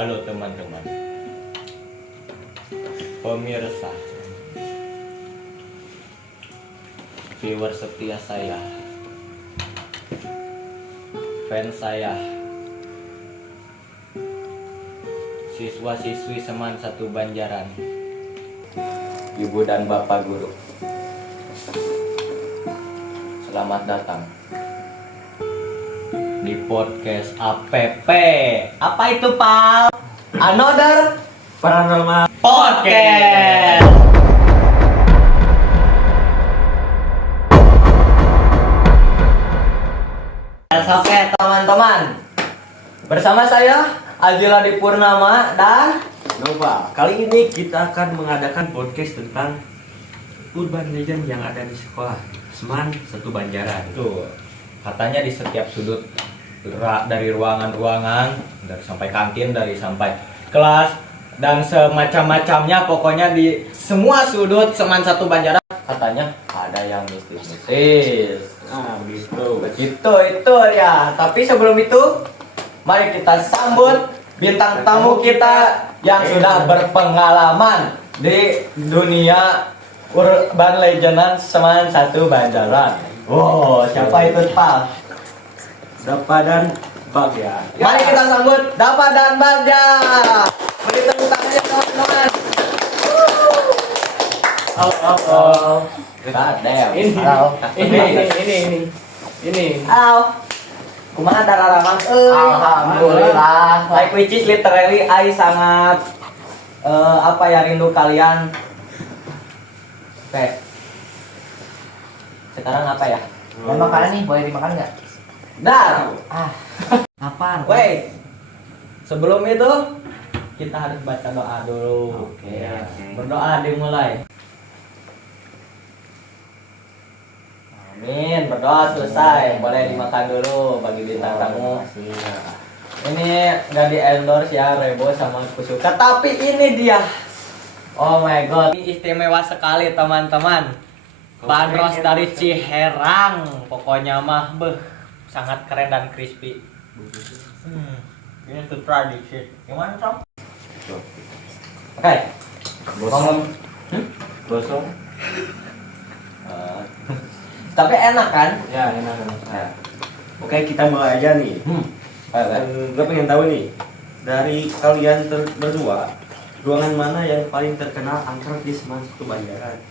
Halo teman-teman, pemirsa, viewer setia saya, fans saya, siswa-siswi Seman 1 Banjaran, ibu dan bapak guru. Selamat datang di podcast APP. Apa itu, Pak? Another Paranormal Podcast. Oke, teman-teman. Bersama saya Azila Dipurnama dan Nova. Kali ini kita akan mengadakan podcast tentang urban legend yang ada di sekolah Seman 1 Banjaran. tuh katanya di setiap sudut dari ruangan-ruangan, dari sampai kantin, dari sampai kelas dan semacam-macamnya, pokoknya di semua sudut Seman 1 Banjaran katanya ada yang mistis-mistis. Nah, begitu. Begitu itu ya. Tapi sebelum itu, mari kita sambut bintang tamu kita yang sudah berpengalaman di dunia urban legendan Seman 1 Banjaran. Wow, siapa itu, Pak? Dapa dan Bagja. Mari kita sambut Dapa dan Bagja. Beri tepuk tangannya, teman-teman. Halo. God damn. Ini. Halo. Kumaha dararaman? Alhamdulillah. Like which is literally I sangat rindu kalian. Oke. Sekarang apa ya? Mau makanan nih, boleh dimakan nggak? Dar. Apaan? Wait. Sebelum itu kita harus baca doa dulu. Oke. Berdoa dimulai. Amin. Berdoa selesai. Boleh dimakan dulu bagi bintang tamu. Ini nggak di endorse ya Rebo sama Kusuka, tapi ini dia. Oh my god, ini istimewa sekali teman-teman. Bandros dari Ciherang, pokoknya mah sangat keren dan crispy. Ini to try this shit. Gimana, Tom? Oke. Ngomong. Gosong. Tapi enak kan? Ya, enak. Oke, kita mulai aja nih. Gue pengen tahu nih, dari kalian berdua, ruangan mana yang paling terkenal angker di Seman 1 Banjaran?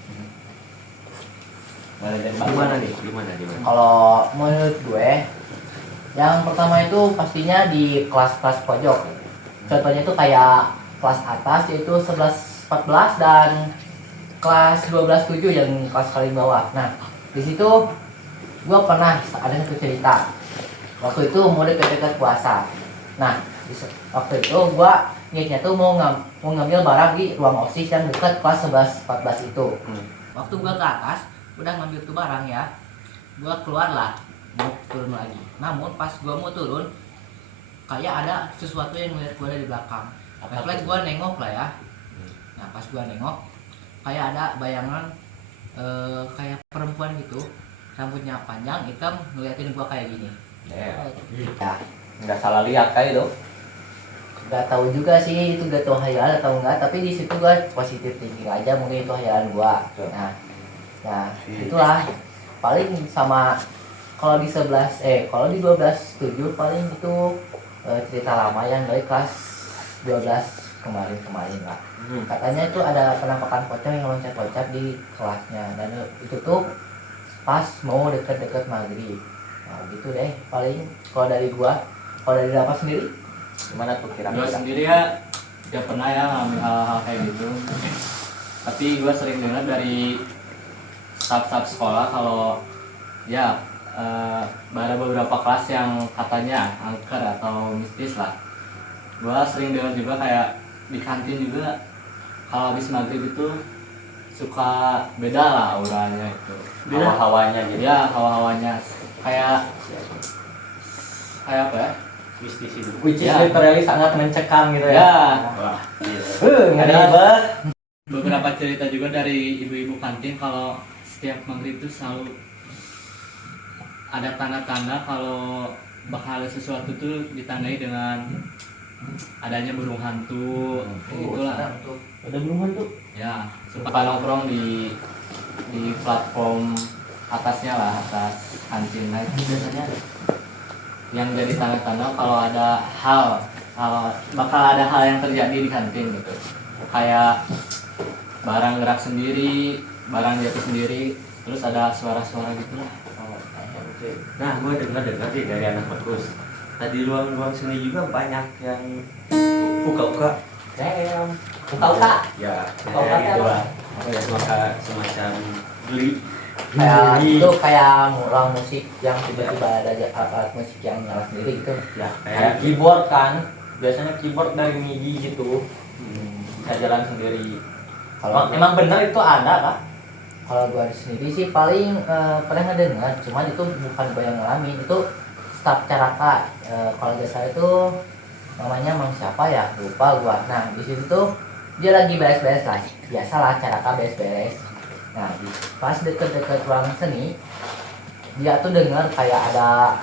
Gimana nih? Kalau menurut gue, yang pertama itu pastinya di kelas-kelas pojok. Contohnya itu kayak kelas atas yaitu 11-14 dan kelas 12-7 yang kelas paling bawah. Nah, di situ gue pernah ada satu cerita. Waktu itu mau dekat puasa. Nah, waktu itu gue niatnya tuh mau ngambil barang di ruang OSIS yang dekat kelas 11-14 itu. Waktu gue ke atas udah ngambil tuh barang ya, gue keluar lah mau turun lagi. Namun pas gue mau turun, kayak ada sesuatu yang ngeliat gue dari belakang. Refleks gue nengok lah ya. Nah pas gue nengok, kayak ada bayangan kayak perempuan gitu, rambutnya panjang hitam, ngeliatin gue kayak gini. Ya, nggak salah lihat kayak itu. Gak tahu juga sih itu gak tahu hayalan atau enggak, tapi di situ gue positif thinking aja, mungkin itu hayalan gue. Nah itulah paling sama. Kalau di 12 paling itu cerita lama yang dari kelas 12 kemarin lah. Katanya itu ada penampakan pocong yang loncat-loncat di kelasnya, dan itu tuh pas mau deket-deket maghrib. Nah gitu deh paling kalau dari gua. Kalau dari Dapa sendiri Gimana tuh Gue kira-kira? sendiri ya gak pernah ya ngalamin hal-hal kayak gitu. Tapi gue sering dengar dari staff sekolah kalau ya ada beberapa kelas yang katanya angker atau mistis lah. Gue sering dengar juga kayak di kantin juga kalau habis maghrib itu suka beda lah auranya itu. Hawa-hawanya gitu. Ya hawa-hawanya kayak apa ya? Mistis itu. Which is Ya. literally sangat mencekam gitu ya. Ya. Wah, Ngeri Ada- banget. Beberapa cerita juga dari ibu-ibu kantin kalau setiap maghrib itu selalu ada tanda-tanda kalau bakal ada sesuatu tuh ditandai dengan adanya burung hantu itulah. serem tuh. Ada burung hantu. Ya, suka nongkrong di platform atasnya lah, atas kantin. Nah, itu biasanya yang jadi tanda-tanda kalau ada bakal ada hal yang terjadi di kantin gitu. Kayak barang gerak sendiri, barang jatuh sendiri, terus ada suara-suara gitu lah. Nah, gue dengar sih dari anak bagus. Tadi ruang-ruang seni juga banyak yang buka-buka. Damn. Buka-buka. Ya, Buka-buka kayak gitu apa? lah. Apa ya, semacam beli. Kayak Beli. itu kayak ruang musik yang tiba-tiba ada alat musik yang nyala sendiri gitu. Ya, Kayak keyboard kan, biasanya keyboard dari MIDI gitu bisa jalan sendiri. Kalau Emang bener itu ada kah? kalau gua sendiri sih paling pernah ngedengar, cuman itu bukan gua yang ngalamin, itu staf Caraka. Kalau nggak salah itu namanya Mang siapa ya, lupa gua. Nah di situ tuh dia lagi beres-beres lah, biasalah Caraka beres-beres. Nah pas deket-deket ruang seni, dia tuh dengar kayak ada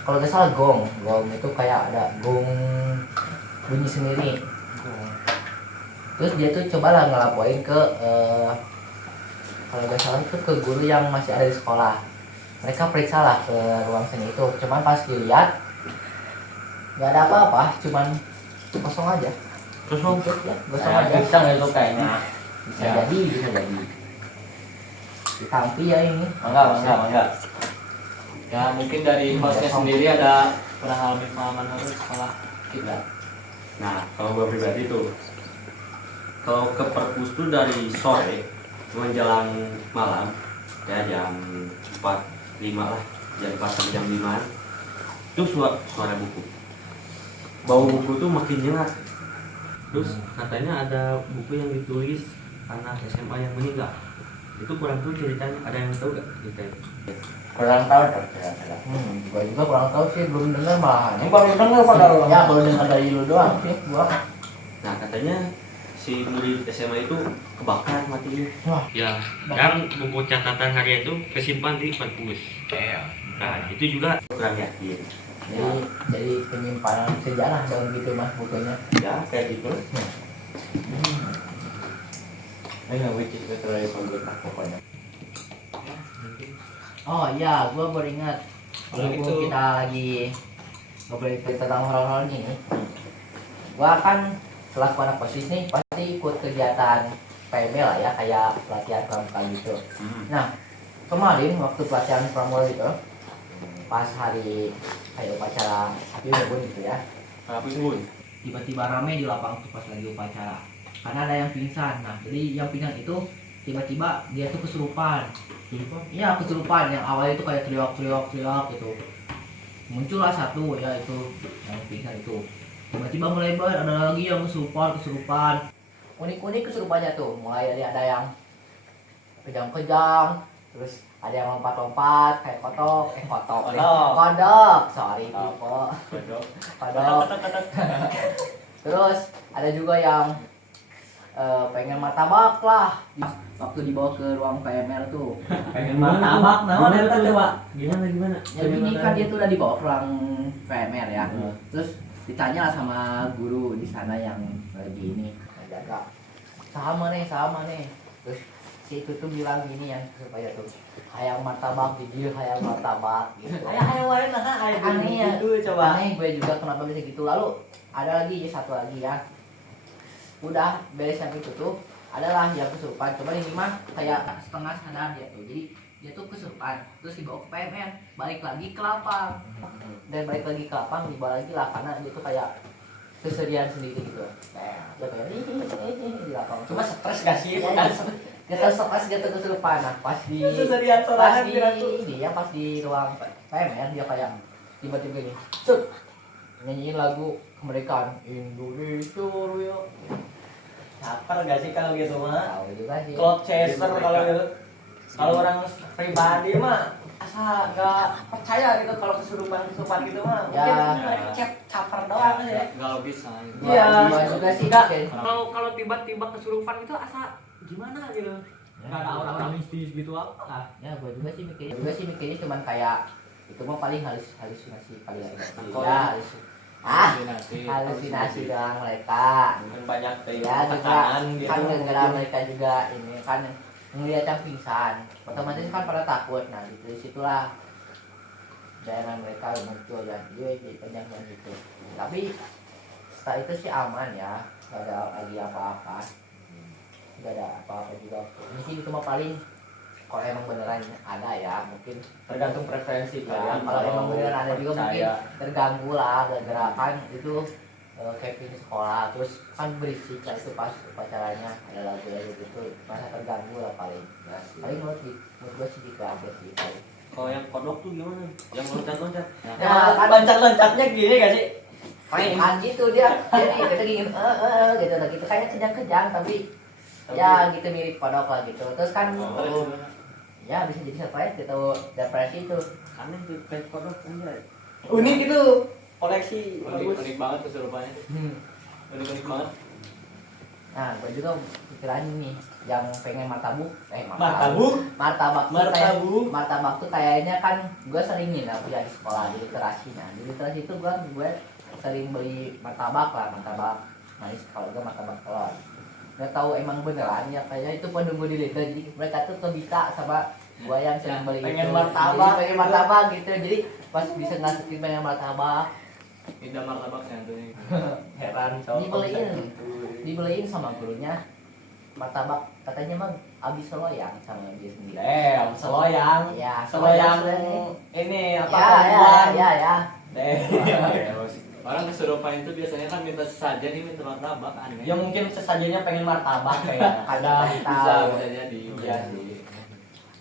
kalau nggak salah gong itu kayak ada gong bunyi sendiri. Terus dia tuh cobalah ngelaporin ke kalau nggak salah itu ke guru yang masih ada di sekolah. Mereka periksa lah ke ruang seni itu, cuman pas dilihat nggak ada apa-apa, cuman kosong aja. Kosong. Ya, kosong Kayak aja. pisang itu kayaknya. Bisa Ya. jadi, bisa jadi. Ditampi ya ini. Enggak. Ya mungkin dari hostnya sendiri ada pernah alami pengalaman harus sekolah kita. Nah, kalau gue pribadi tuh, kalau ke perpus tuh dari sore menjelang malam, ya jam 4.05 lah, jam 4 sampai jam 5 itu suara buku. Bau buku tuh makin nyengat. Terus katanya ada buku yang ditulis anak SMA yang meninggal. Itu kurang tahu ceritanya. Ada yang tahu gak ceritanya? Kurang tahu kira-kira. Gua juga kurang tahu sih, belum dengar malahan. Ini baru denger padahal. Ya baru dengar dari lu doang sih, gua. Nah, katanya si murid SMA itu kebakar matinya. Wah, Ya, dan buku catatan harian itu kesimpan di perpus. Nah, itu juga kurang yakin. jadi penyimpanan sejarah dong gitu mas bukunya. Ya, kayak gitu. Ini which is betul dari pemerintah pokoknya. Oh iya, gua baru ingat. Kalau Berhubung itu- kita lagi ngobrolin tentang horor-horor gini, gua kan selaku anak POSIS nih pasti ikut kegiatan PMB lah ya, kayak pelatihan pramuka gitu. Nah, kemarin waktu pelatihan pramuka itu, pas hari kayak upacara api unggun gitu ya, Tapi pun, tiba-tiba rame di lapang tuh pas lagi upacara karena ada yang pingsan. Nah jadi yang pingsan itu tiba-tiba dia tuh kesurupan. Iya kesurupan, yang awalnya itu kayak teriak gitu, muncullah satu ya itu yang pingsan itu, tiba-tiba melebar, ada lagi yang kesurupan unik-unik kesurupannya tuh, mulai dari ada yang kejang-kejang, terus ada yang lompat-lompat kayak kodok. Sorry Pipo. Kodok. Terus ada juga yang pengen martabak lah. Waktu dibawa ke ruang PMR tuh. Pengen martabak, naon eta coba? Gimana? Jadi ini kan dia tuh udah dibawa ke ruang PMR ya. Terus ditanya lah sama guru di sana yang lagi ini jaga. Sama nih. Terus si itu tuh bilang gini yang supaya tuh hayang martabak jujur hayang martabak gitu. Aya wae nah aya Aneh ya. gitu coba. Aneh gue juga kenapa bisa gitu. Lalu ada lagi satu lagi ya. Udah beres yang itu tuh adalah yang kesurupan. Coba ini mah kayak setengah sadar dia tuh. Jadi dia tuh kesurupan terus dibawa ke PMN, balik lagi ke lapang. Dan balik lagi ke lapang dibawa lagi lah karena dia tuh kayak kesedihan sendiri gitu. Dia kayak di lapang. Cuma stres gak sih? Ya, kita stres dia tuh kesurupan. Nah, pas di Kesedihan pas sorangan di kira tuh. dia pas di ruang PMN dia kayak tiba-tiba gini, cuk, nyanyiin lagu kemerdekaan Indonesia Raya. Caper gak sih kalau gitu mah? Tahu juga sih. Cloud chaser kalau gitu. Kalau orang pribadi mah asa gak percaya gitu kalau kesurupan gitu mah. Ya. Mungkin mereka caper doang aja. Nggak logis lah. Iya. Gua juga sih Enggak. mungkin. Kalau tiba-tiba kesurupan itu asa gimana gitu. Gak ada orang-orang mistis gitu apa. Ya, gua juga sih mikirnya cuman kayak itu mah paling halusinasi paling Kalau ya halusinasi doang mereka. Mungkin banyak Ya juga tekanan gitu. kan gara mereka juga ini kan ngeliat yang pingsan, otomatis kan pada takut. Nah gitu disitulah daerah mereka muncul dan jadi panjang gitu. Tapi setelah itu sih aman ya, nggak ada lagi apa-apa, nggak ada apa-apa juga. Ini sih itu mah paling kalau emang beneran ada ya mungkin Tergantung preferensi ya, kalian. kalau emang beneran ada juga mungkin percaya. terganggu lah gara-gara kan itu camping sekolah terus kan berisik lah itu pas upacaranya ada lagu-lagu gitu masa terganggu lah paling. Paling menurut gue sih gitu aja sih paling. Kalau yang kodok tuh gimana? Yang loncat-loncat? Ya, loncat-loncatnya gini gak sih? Main gitu dia jadi kita gini gitu lah gitu kayaknya kejang-kejang tapi ya gitu mirip kodok lah gitu. Terus kan ya bisa jadi stres gitu, depresi itu Aneh tuh kayak kodok aja. Unik itu koleksi bagus. Unik banget kesurupannya. Unik banget. Nah gue juga pikiran ini yang pengen martabak martabak tuh kayaknya kan gue sering nih lah punya di sekolah di literasi. Nah di literasi itu gue sering beli martabak manis kalau gue martabak telur. Nggak tahu emang beneran ya kayaknya itu penunggu di liter jadi mereka tuh kebita sama gue yang sering beli pengen itu. martabak. Jadi pengen martabak gitu jadi pas bisa ngasihin pengen martabak Tidak martabaknya tuh. Heran dibeliin sama gurunya martabak katanya mah abis seloyang sama dia sendiri. Seloyang. Ya, Seloyang seloyang. ini apa? Ya. Orang kesurupan itu biasanya kan minta sesajen nih minta martabak aneh. Ya mungkin sesajennya pengen martabak kayaknya. Ada bisa jadi. Iya sih.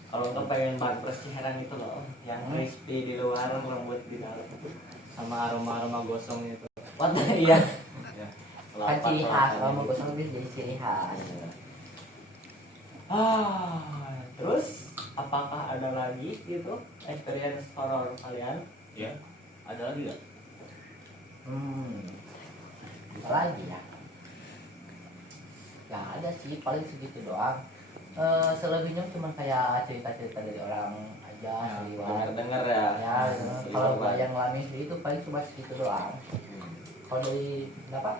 Kalau untuk pengen bagres sih heran itu loh, yang crispy di luar, lembut di dalam. Sama aroma gosong itu. Iya. kan ciri khas kalau mau gosong itu jadi ciri khas. Terus apakah ada lagi gitu experience horor kalian? Ya, ada lagi nggak? Apa lagi ya? Ya ada sih paling segitu doang. Selebihnya cuma kayak cerita-cerita dari orang aja Dengar ya. Ya, kalau gua yang ngalamin sendiri itu paling cuma segitu doang. Kalau dari berapa?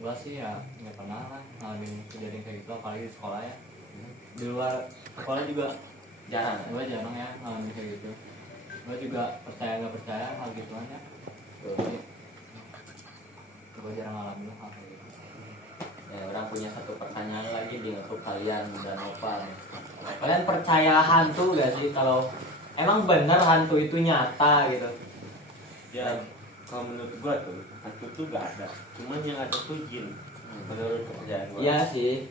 Gua sih ya nggak pernah lah ngalamin kejadian kayak gitu apalagi di sekolah ya. Di luar sekolah juga Jarang. gua jarang ya ngalamin kayak gitu. Gua juga percaya nggak percaya hal gituan ya. Jadi gua jarang ngalamin hal kayak gitu. Ya, orang punya satu pertanyaan lagi di untuk kalian dan Nopal. Kalian percaya hantu gak sih? Kalau emang bener hantu itu nyata gitu? Ya, kalau menurut gua tuh hantu tuh gak ada, cuman yang ada tuh jin. Menurut kepercayaan gua. Iya sih.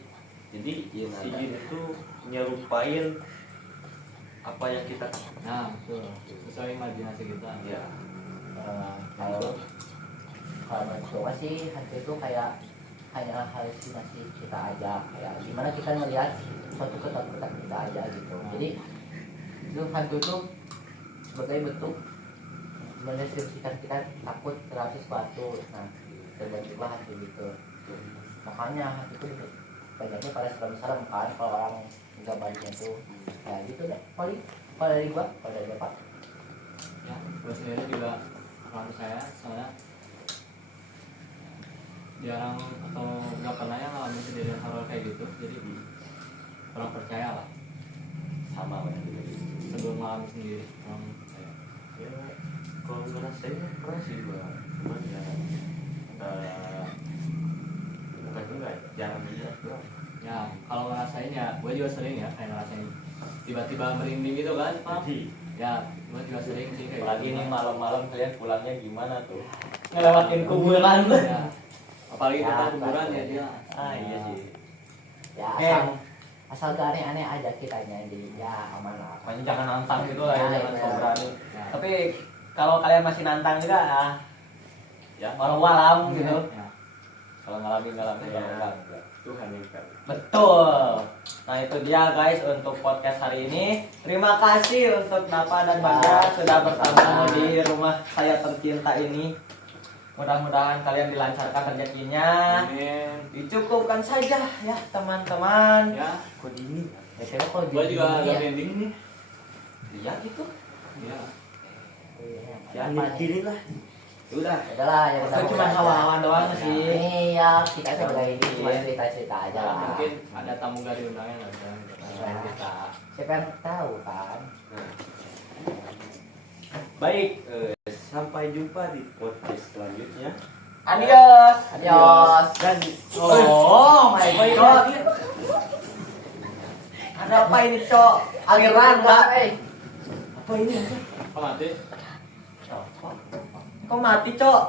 Jadi si jin itu nyerupain apa yang kita Nah, betul. Sesuai imajinasi kita. ya. Kalau menurut gua sih hantu itu kayak hanya halusinasi kita aja, kayak gimana kita ngelihat suatu ketakutan kita aja gitu. Jadi itu hantu itu sebagai bentuk mendeskripsikan kita takut terhadap sesuatu. Nah terbentuklah hantu gitu. Makanya hantu itu banyaknya pada serem-serem kan kalau orang gambarnya tuh kayak gitu deh. Paling kalau dari gua, kalau dari bapak Ya, gua sendiri juga orang percaya soalnya jarang atau nggak pernah yang ngalamin kejadian horor kayak gitu, jadi orang percaya lah Sama bener juga. sebelum ngalamin sendiri orang percaya. Ya, kalau ngerasain pernah sih gua, cuman ya bukan enggak, jarang aja gua. Ya kalau ngerasain ya gue juga sering ya kayak ngerasain tiba-tiba merinding gitu kan Pak. Jadi, Ya gue juga sering sih kayak Apalagi gitu. nih malam-malam kalian pulangnya gimana tuh? Ngelewatin kuburan. Ya, apalagi Ya, kita kuburan ya pasti. dia. Iya sih. ya asal gak aneh-aneh aja kitanya, jadi ya aman lah. Makanya jangan nantang gitu lah ya, Ya, jangan iya. so berani. Ya. Tapi kalau kalian masih nantang juga ya orang walam gitu. Ya. Kalau ngalamin Iya. enggak. Tuhan yang tahu. Betul. Nah itu dia guys untuk podcast hari ini. Terima kasih untuk Napa dan Bangga sudah bertamu di rumah saya tercinta ini. Mudah-mudahan kalian dilancarkan rezekinya. Amin. Dicukupkan saja ya teman-teman. Ya, Kok dini? Biasanya kalau gue juga jadi agak ya, merinding nih. Iya gitu. Ya. Ya mikirin lah. Udah. Udahlah yang kita Aku cuma hawa-hawa doang sih. Ini ya kita sebagai ini cuma cerita-cerita aja lah. Mungkin ada tamu gak diundangnya nanti. Selain kita. Siapa yang tahu kan? Nah. Baik, sampai jumpa di podcast selanjutnya. Adios. Adios. Dan Oh my god. Ada apa ini, Cok? Aliran, Mbak? apa ini? Kok mati? Kok mati, Cok?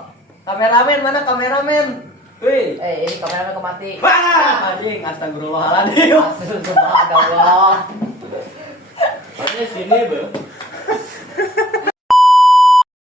Kameramen mana kameramen? Wih. Ini kameranya kemati. Wah, anjing, astagfirullahaladzim. Astagfirullah. Ini sini, Bro.